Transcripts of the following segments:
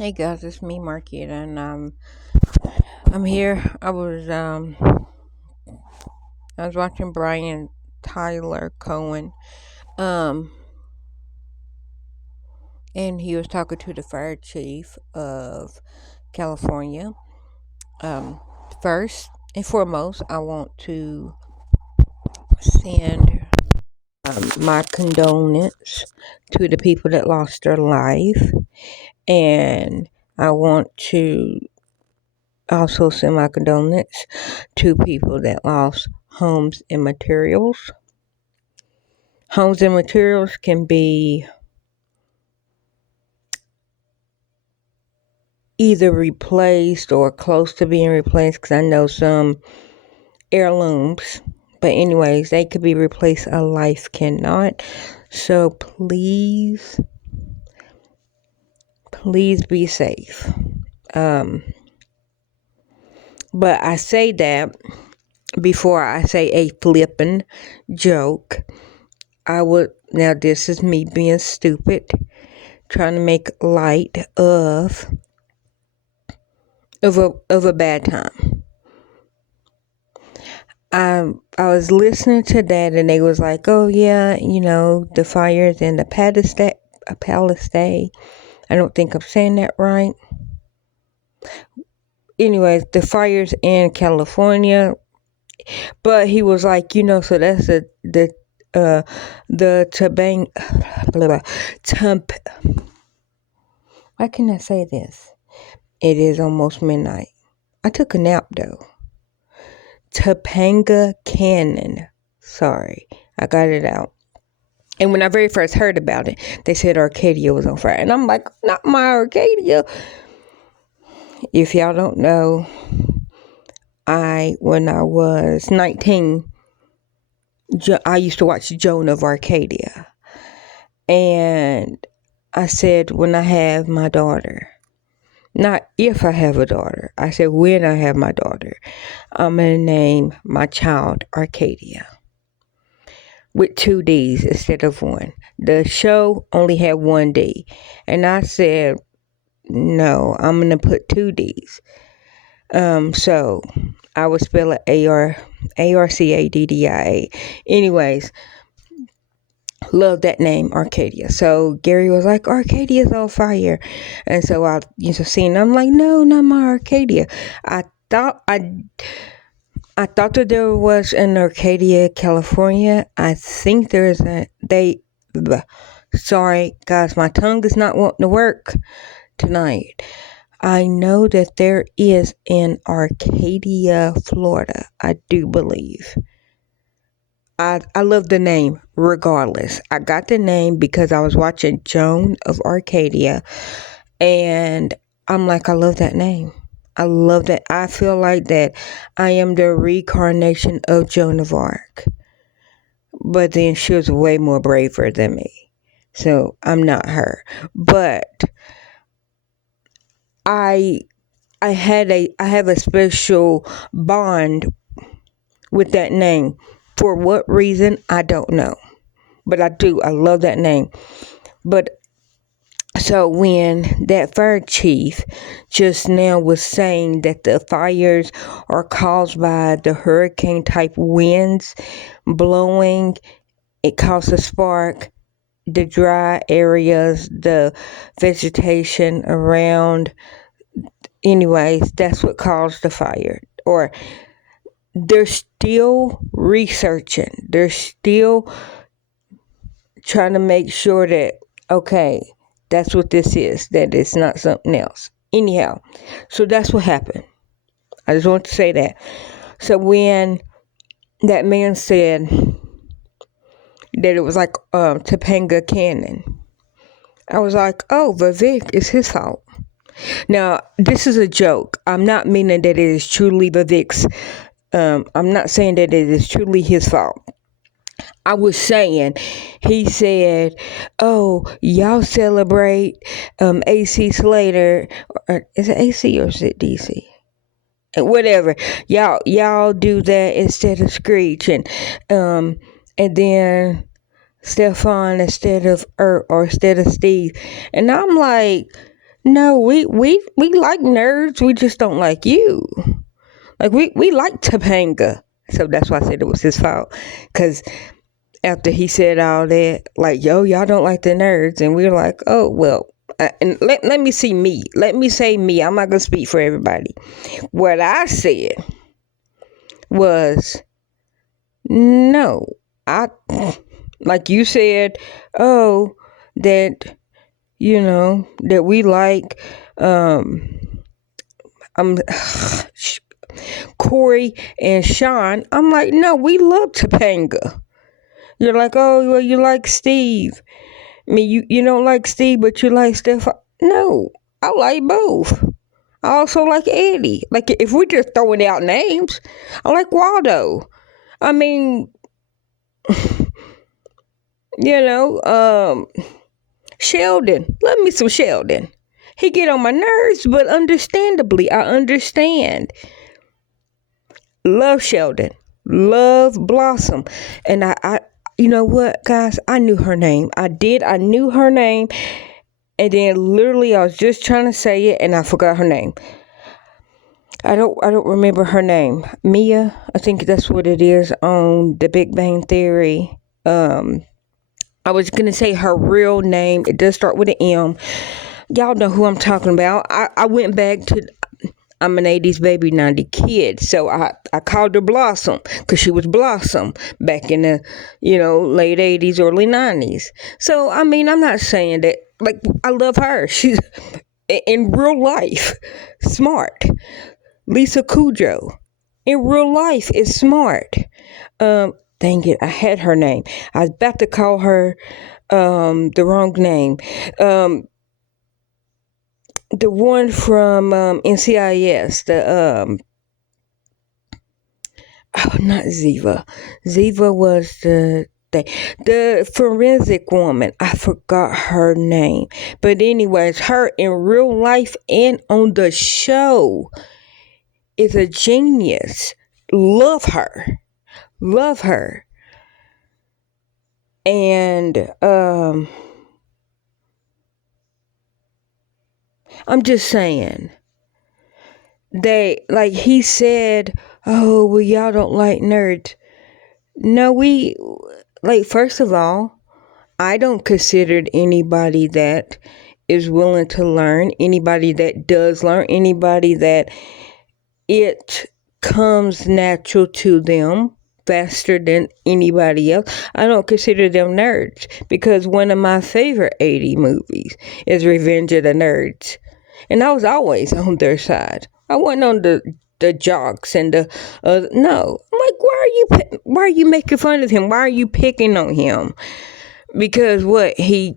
Hey guys, it's me, Market, and I'm here. I was watching Brian Tyler Cohen, um, and he was talking to the fire chief of California. Um, First and foremost, I want to send my condolence to the people that lost their life, and I want to also send my condolence to people that lost homes and materials. Homes and materials can be either replaced or close to being replaced, because I know some heirlooms, but anyways, they could be replaced. A life cannot. So please be safe. But I say that before I say a flippin' joke. Now this is me being stupid, trying to make light of a bad time. I was listening to that, and they was like, "Oh yeah, the fires in the Palestine." I don't think I'm saying that right. Anyways, the fires in California, but he was like, so that's the Tabang, blah, blah, Tump. Why can I say this? It is almost midnight. I took a nap though. Topanga Canyon. Sorry, I got it out. And when I very first heard about it, they said Arcadia was on fire. And I'm like, not my Arcadia. If y'all don't know, when I was 19, I used to watch Joan of Arcadia. And I said, when I have my daughter, not if I have a daughter, I said, when I have my daughter, I'm going to name my child Arcadia, with 2 D's instead of one. The show only had 1 D. And I said, no, I'm going to put 2 D's. So I would spell it Arcaddia. Anyways, love that name, Arcadia. So Gary was like, Arcadia's on fire. And so I seen, I'm like, no, not my Arcadia. I thought that there was an Arcadia, California. I think there's sorry guys, my tongue is not wanting to work tonight. I know that there is in Arcadia, Florida. I do believe. I love the name regardless. I got the name because I was watching Joan of Arcadia, and I'm like, I love that name. I love that. I feel like that I am the reincarnation of Joan of Arc. But then she was way more braver than me. So I'm not her. But I have a special bond with that name. For what reason, I don't know. But I do. I love that name. But so when that fire chief just now was saying that the fires are caused by the hurricane type winds blowing, it caused a spark, the dry areas, the vegetation around. Anyways, that's what caused the fire. Or they're still researching. They're still trying to make sure that, okay, that's what this is, that it's not something else. Anyhow, so that's what happened. I just want to say that. So when that man said that it was like Topanga Canyon, I was like, oh, Vivek, it's his fault. Now, this is a joke. I'm not meaning that it is truly Vivek's. I'm not saying that it is truly his fault. I was saying, he said, oh, y'all celebrate AC Slater. Is it AC or is it DC? Whatever. Y'all do that instead of Screech. And then Stefan instead of or instead of Steve. And I'm like, No, we like nerds. We just don't like you. Like we like Topanga. So that's why I said it was his fault. Cause after he said all that, like, yo, y'all don't like the nerds, and we were like, oh well. And let me see me. Let me say me. I'm not gonna speak for everybody. What I said was no. I like you said, oh, that that we like um Corey and Sean. I'm like, no, we love Topanga. You're like, oh, well, you like Steve. I mean, you don't like Steve, but you like Steph. No, I like both. I also like Eddie. Like, if we're just throwing out names, I like Waldo. I mean, you know, Sheldon. Love me some Sheldon. He get on my nerves, but understandably, I understand. Love Sheldon. Love Blossom. And I you know what, guys? I knew her name. I did. I knew her name. And then literally I was just trying to say it and I forgot her name. I don't remember her name. Mia, I think that's what it is on The Big Bang Theory. I was gonna say her real name. It does start with an M. Y'all know who I'm talking about. I went back to, I'm an 80s baby, 90 kid. So I called her Blossom because she was Blossom back in the, late 80s, early 90s. So, I mean, I'm not saying that, like, I love her. She's, in real life, smart. Lisa Kudrow, in real life, is smart. Dang it, I had her name. I was about to call her the wrong name. The one from NCIS, not Ziva. Ziva was the forensic woman. I forgot her name. But anyways, her in real life and on the show is a genius. Love her. Love her. And I'm just saying, they, like he said, oh, well, y'all don't like nerds. No, first of all, I don't consider anybody that is willing to learn, anybody that does learn, anybody that it comes natural to them faster than anybody else. I don't consider them nerds because one of my favorite 80 movies is Revenge of the Nerds. And I was always on their side. I wasn't on the jocks and the no. I'm like, why are you making fun of him? Why are you picking on him? Because what, he's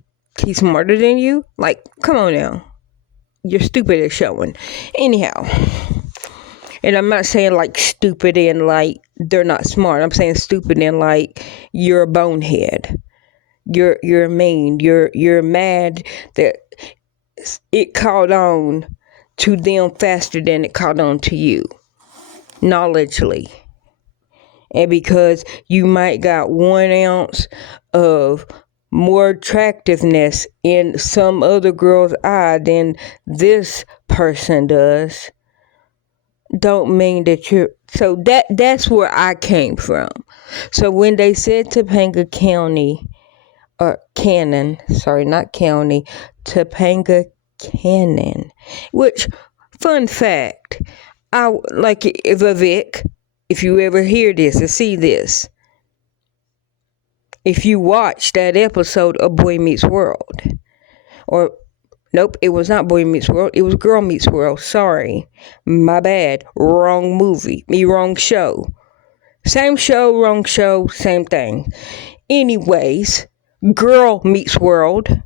smarter than you? Like, come on now. You're stupid at showing. Anyhow. And I'm not saying like stupid and like they're not smart. I'm saying stupid and like you're a bonehead. You're mean. You're mad that it caught on to them faster than it caught on to you, knowledgeably. And because you might got 1 ounce of more attractiveness in some other girl's eye than this person does, don't mean that you're, so that's where I came from. So when they said Topanga County, or Cannon, sorry, not county, Topanga Cannon, which, fun fact, I like, Vivek, if you ever hear this or see this, if you watch that episode of Boy Meets World, or nope, it was not Boy Meets World, it was Girl Meets World, sorry, my bad, wrong movie, wrong show, same show, wrong show, same thing. Anyways, Girl Meets World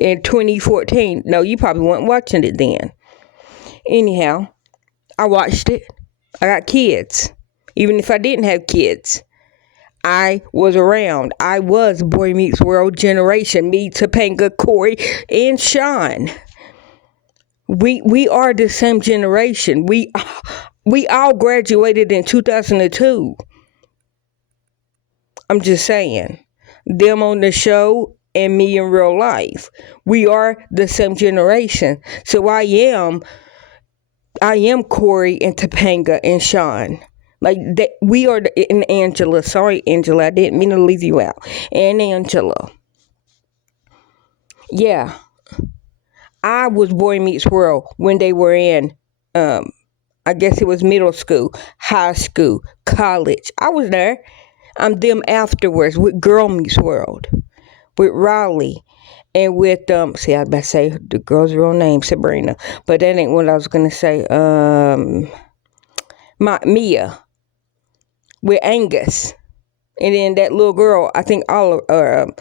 in 2014. No, you probably weren't watching it then. Anyhow, I watched it. I got kids. Even if I didn't have kids, I was around. I was Boy Meets World generation. Me, Topanga, Corey, and Sean. We are the same generation. We all graduated in 2002. I'm just saying. Them on the show and me in real life. We are the same generation. So I am Corey and Topanga and Sean. Like that, we are and Angela. Sorry, Angela, I didn't mean to leave you out. And Angela. Yeah, I was Boy Meets World when they were in. I guess it was middle school, high school, college. I was there. I'm them afterwards with Girl Meets World, with Riley, and with see, I was about to say the girl's real name, Sabrina, but that ain't what I was gonna say. My Mia with Angus, and then that little girl. I think the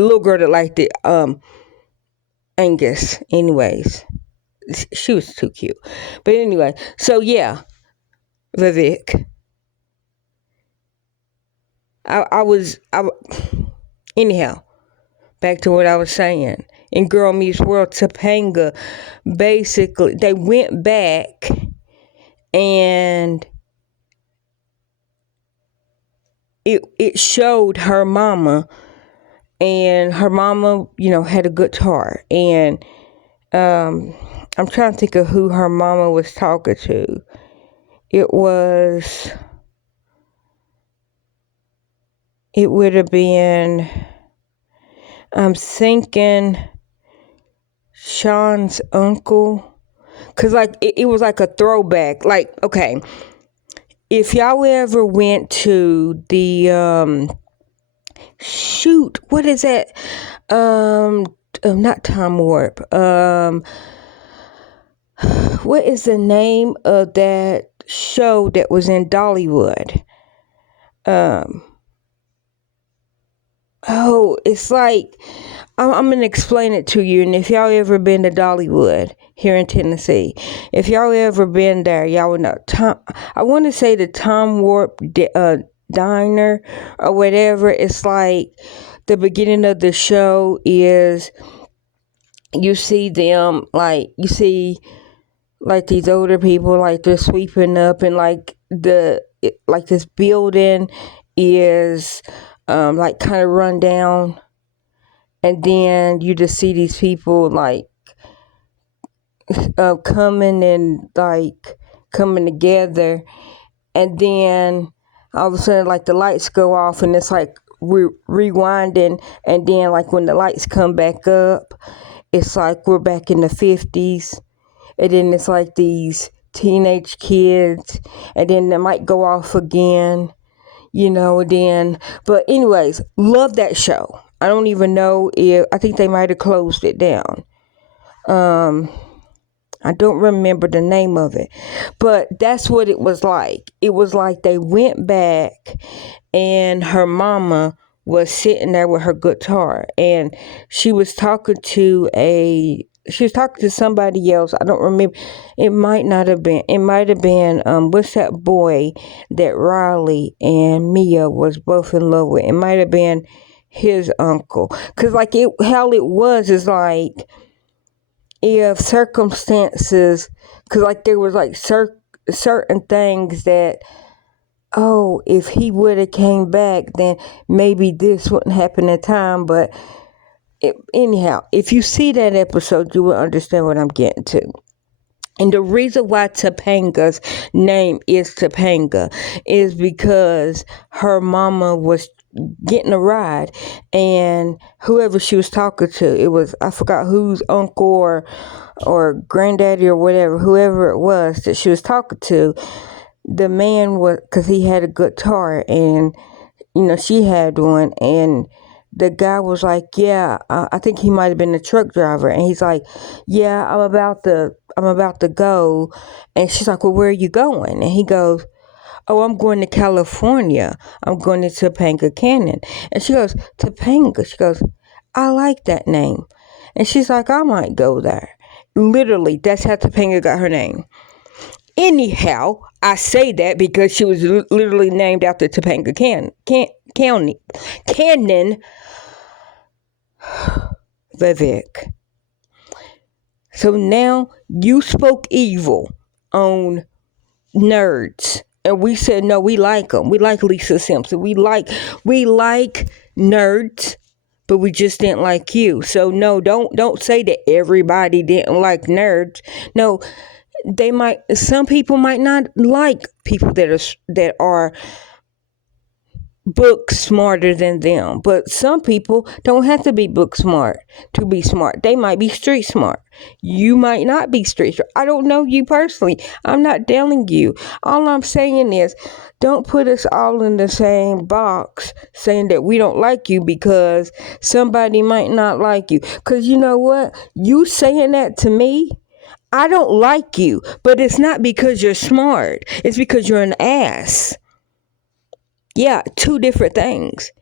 little girl that liked it, Angus. Anyways, she was too cute. But anyway, so yeah, Vivek. Anyhow, back to what I was saying. In Girl Meets World, Topanga, basically, they went back and it showed her mama, and her mama, had a guitar. And I'm trying to think of who her mama was talking to. It would have been, I'm thinking Sean's uncle. Because, like, it was like a throwback. Like, okay, if y'all ever went to the, what is that? Not Time Warp. What is the name of that show that was in Dollywood? It's like, I'm going to explain it to you. And if y'all ever been to Dollywood here in Tennessee, if y'all ever been there, y'all would know. I want to say the Time Warp Diner or whatever. It's like the beginning of the show is you see them, like, you see like these older people, like they're sweeping up, and like this building is like kind of run down, and then you just see these people like coming together, and then all of a sudden like the lights go off, and it's like rewinding, and then like when the lights come back up, it's like we're back in the 50s, and then it's like these teenage kids, and then they might go off again, but anyways, love that show. I don't even know I think they might have closed it down. I don't remember the name of it, but that's what it was like. It was like they went back, and her mama was sitting there with her guitar, and she was talking to somebody else. I don't remember. It might have been, what's that boy that Riley and Mia was both in love with? It might have been his uncle. Because like how it was is like, if circumstances, because like there was like certain things that, if he would have came back, then maybe this wouldn't happen in time. But anyhow, if you see that episode, you will understand what I'm getting to. And the reason why Topanga's name is Topanga is because her mama was getting a ride, and whoever she was talking to, it was, I forgot whose uncle or granddaddy or whatever, whoever it was that she was talking to, the man was, because he had a guitar, and she had one, and the guy was like, yeah, I think he might have been the truck driver, and he's like, yeah, I'm about to go, and she's like, well, where are you going? And he goes, oh, I'm going to California. I'm going to Topanga Canyon. And she goes, Topanga. She goes, I like that name. And she's like, I might go there. Literally, that's how Topanga got her name. Anyhow, I say that because she was literally named after Topanga Canyon. Vivek. So now you spoke evil on nerds. And we said, no, we like them. We like Lisa Simpson. We like nerds, but we just didn't like you. So no, don't say that everybody didn't like nerds. No, some people might not like people that are book smarter than them, but some people don't have to be book smart to be smart. They might be street smart. You might not be street smart. I don't know you personally. I'm not telling you. All I'm saying is, don't put us all in the same box saying that we don't like you because somebody might not like you. Because you know what? You saying that to me, I don't like you, but it's not because you're smart. It's because you're an ass. Yeah, two different things.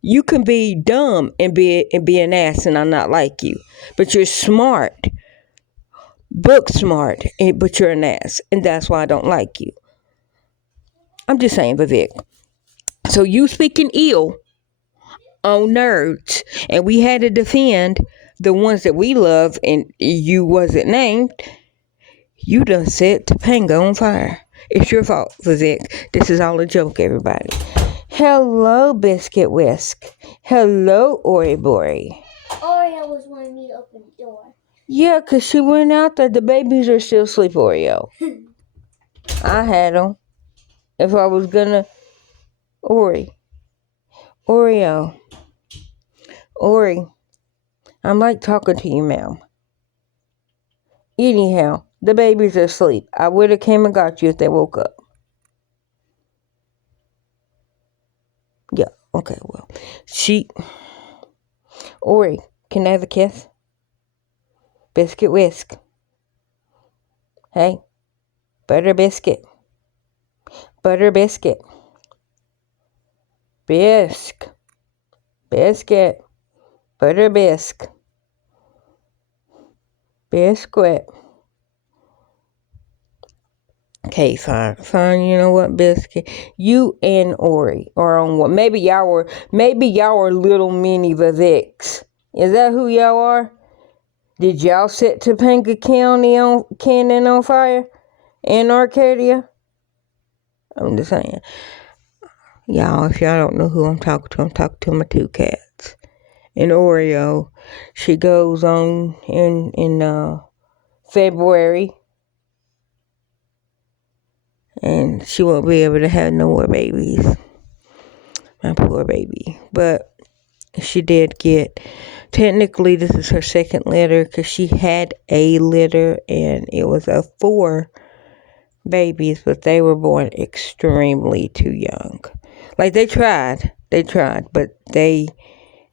You can be dumb and be an ass and I not like you. But you're smart, book smart, but you're an ass. And that's why I don't like you. I'm just saying, Vivek. So you speaking ill on nerds, and we had to defend the ones that we love, and you wasn't named. You done set Topanga on fire. It's your fault, Vivek. This is all a joke, everybody. Hello, Biscuit Whisk. Hello, Ori Bori. Oreo was wanting me to open the door. Yeah, 'cause she went out there. The babies are still asleep, Oreo. I had them. If I was gonna... Oreo. Ori, I'm like talking to you, ma'am. Anyhow, the babies are asleep. I would have came and got you if they woke up. Yeah, okay, well. Ori, can I have a kiss? Biscuit Whisk. Hey, Butter Biscuit. Butter Biscuit. Biscuit. Butter Biscuit. Biscuit. Okay, fine. You know what, Biscuit? You and Ori are on what? Maybe y'all are little mini Viveks. Is that who y'all are? Did y'all set Topanga County Canyon on fire in Arcadia? I'm just saying. Y'all, if y'all don't know who I'm talking to my two cats. And Oreo, she goes on in February. And she won't be able to have no more babies. My poor baby. But she did get, technically this is her second litter because she had a litter and it was 4 babies, but they were born extremely too young. Like they tried, but they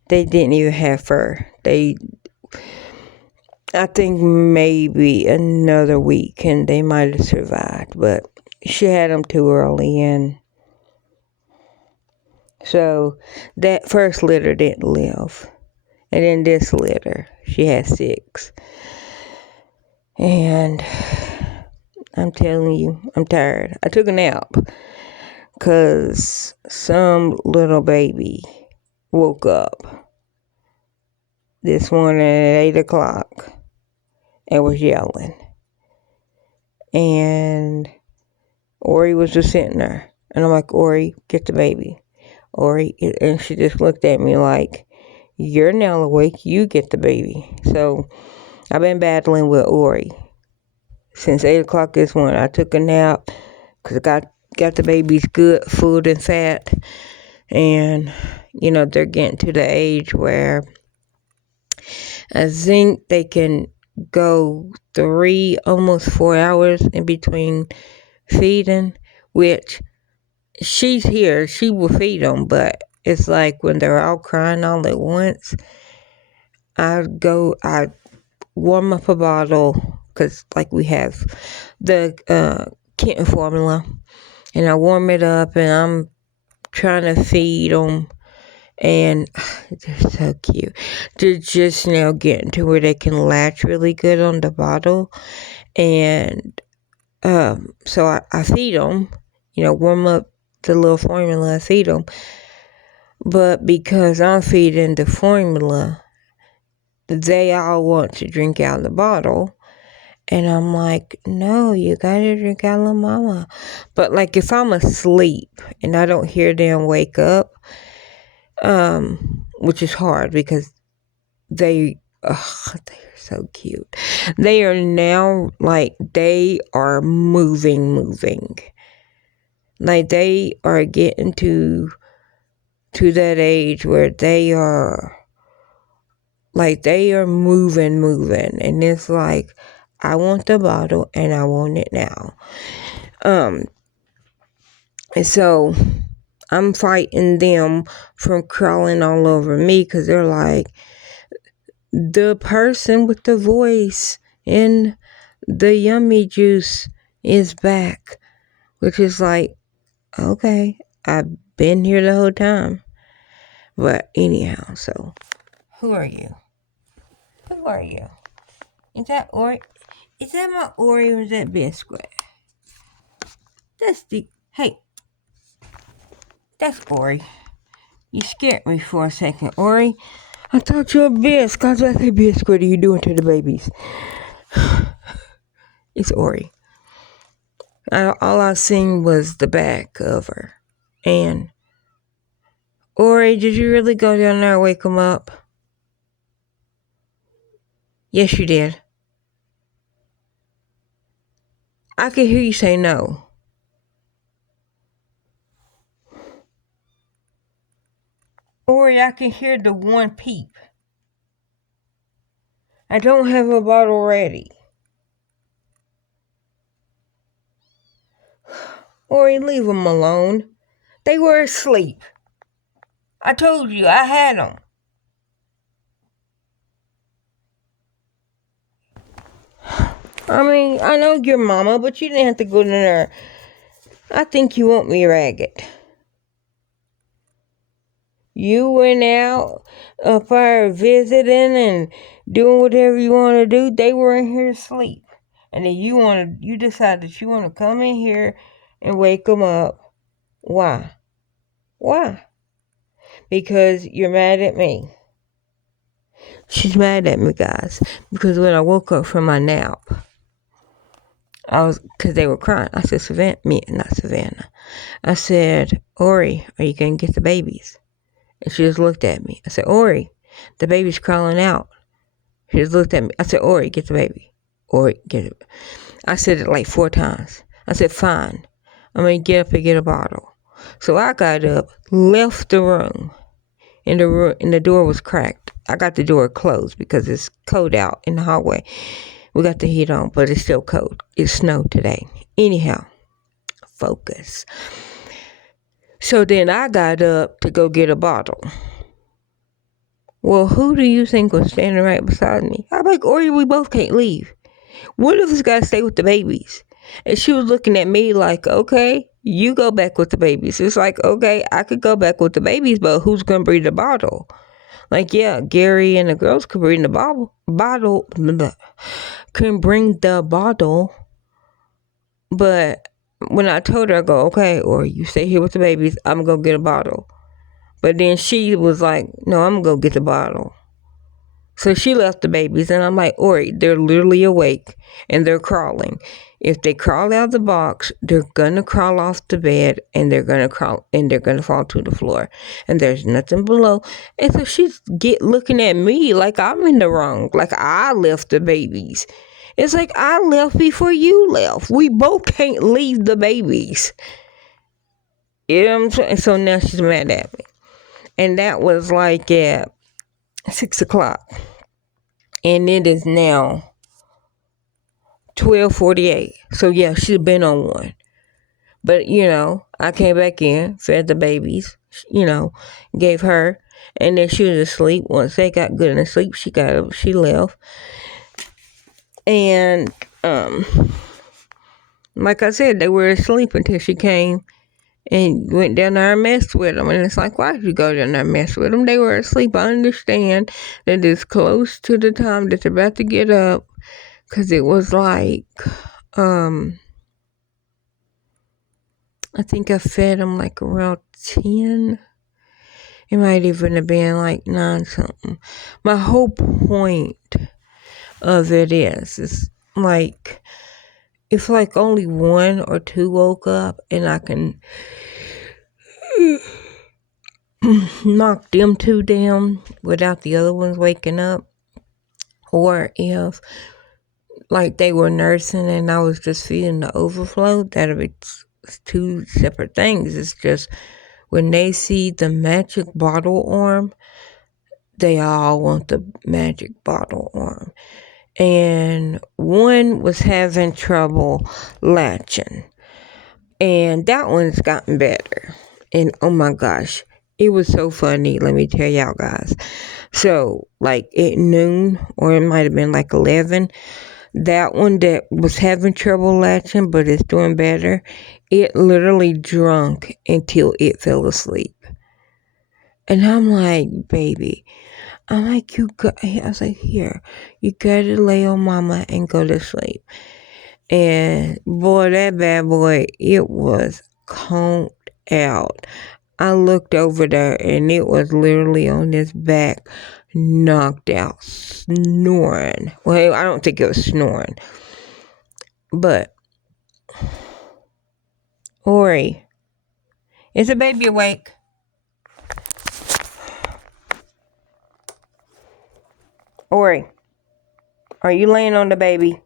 didn't even have fur. I think maybe another week and they might have survived, but she had them too early, and so that first litter didn't live. And then this litter, she had 6. And I'm telling you, I'm tired. I took a nap because some little baby woke up this morning at 8 o'clock and was yelling. And Ori was just sitting there. And I'm like, Ori, get the baby. Ori, and she just looked at me like, you're now awake, you get the baby. So I've been battling with Ori since 8 o'clock this morning. I took a nap because I got the babies good food and fat. And, they're getting to the age where I think they can go 3, almost 4 hours in between feeding, which she's here. She will feed them, but it's like when they're all crying all at once, I warm up a bottle because like we have the kitten formula, and I warm it up and I'm trying to feed them, and they're so cute. They're just now getting to where they can latch really good on the bottle, and so I feed them, warm up the little formula, I feed them. But because I'm feeding the formula, they all want to drink out of the bottle. And I'm like, no, you gotta drink out of the mama. But like if I'm asleep and I don't hear them wake up, which is hard because they're so cute. They are now like they are moving. Like they are getting to that age where they are moving, and it's like I want the bottle and I want it now. And so I'm fighting them from crawling all over me because they're like, the person with the voice in the yummy juice is back, which is like, okay, I've been here the whole time. But anyhow, so who are you? Who are you? Is that Ori? Is that my Ori or is that Biscuit? Hey, that's Ori. You scared me for a second, Ori. I thought you were Biscuit. I was like, hey, Biscuit, what are you doing to the babies? It's Ori. All I seen was the back of her. And, Ori, did you really go down there and wake him up? Yes, you did. I could hear you say no. Ori, I can hear the one peep. I don't have a bottle ready. Ori, leave them alone. They were asleep. I told you, I had them. I mean, I know your mama, but you didn't have to go in there. I think you want me ragged. You went out for visiting and doing whatever you want to do. They were in here to sleep. And then you decided that you want to come in here and wake them up. Why? Why? Because you're mad at me. She's mad at me, guys, because when I woke up from my nap, because they were crying. I said, Savannah. I said, Ori, are you going to get the babies? And she just looked at me. I said, Ori, the baby's crawling out. She just looked at me. I said, Ori, get the baby. Ori, get it. I said it like 4 times. I said, fine. I'm going to get up and get a bottle. So I got up, left the room, and the door was cracked. I got the door closed because it's cold out in the hallway. We got the heat on, but it's still cold. It snowed today. Anyhow, focus. So then I got up to go get a bottle. Well, who do you think was standing right beside me? I'm like, Ori, we both can't leave. What if this guy stay with the babies? And she was looking at me like, okay, you go back with the babies. It's like, okay, I could go back with the babies, but who's going to bring the bottle? Like, yeah, Gary and the girls could bring the can bring the bottle. But when I told her, I go, okay, or you stay here with the babies, I'm going to get a bottle. But then she was like, no, I'm going to go get the bottle. So she left the babies, and I'm like, Ori, they're literally awake, and they're crawling. If they crawl out of the box, they're going to crawl off the bed, and they're going to fall to the floor. And there's nothing below. And so she's looking at me like I'm in the wrong, like I left the babies. It's like I left before you left. We both can't leave the babies. You know what I'm saying? So now she's mad at me. And that was like at 6 o'clock. And it is now 12:48. So yeah, she's been on one. But I came back in, fed the babies, gave her, and then she was asleep. Once they got good and asleep, she got up, she left. And like I said, they were asleep until she came and went down there and messed with them. And it's like, why did you go down there and mess with them? They were asleep. I understand that it's close to the time that they're about to get up, because it was like, I think I fed them like around 10. It might even have been like 9 something. My whole point of it is like, if like only 1 or 2 woke up and I can knock them two down without the other ones waking up, or if like they were nursing and I was just feeding the overflow, that'll be two separate things. It's just when they see the magic bottle arm, they all want the magic bottle arm. And one was having trouble latching, and that one's gotten better. And oh my gosh, it was so funny, let me tell y'all guys. So like at noon, or it might have been like 11, that one that was having trouble latching but is doing better, it literally drunk until it fell asleep. And I'm like, baby, I'm like, I was like, here, you gotta lay on mama and go to sleep. And boy, that bad boy, it was conked out. I looked over there and it was literally on his back, knocked out, snoring. Well, I don't think it was snoring. But, Ori, is the baby awake? Ori, are you laying on the baby?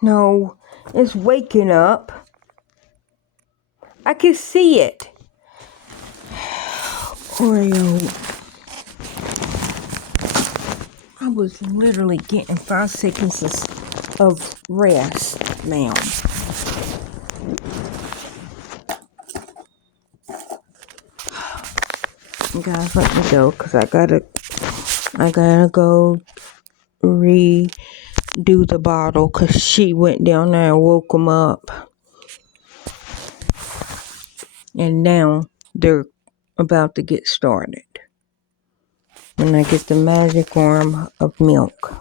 No, it's waking up. I can see it. Oreo. I was literally getting 5 seconds of rest now. Guys, let me go because I gotta go redo the bottle because she went down there and woke them up. And now they're about to get started. And I get the magic arm of milk.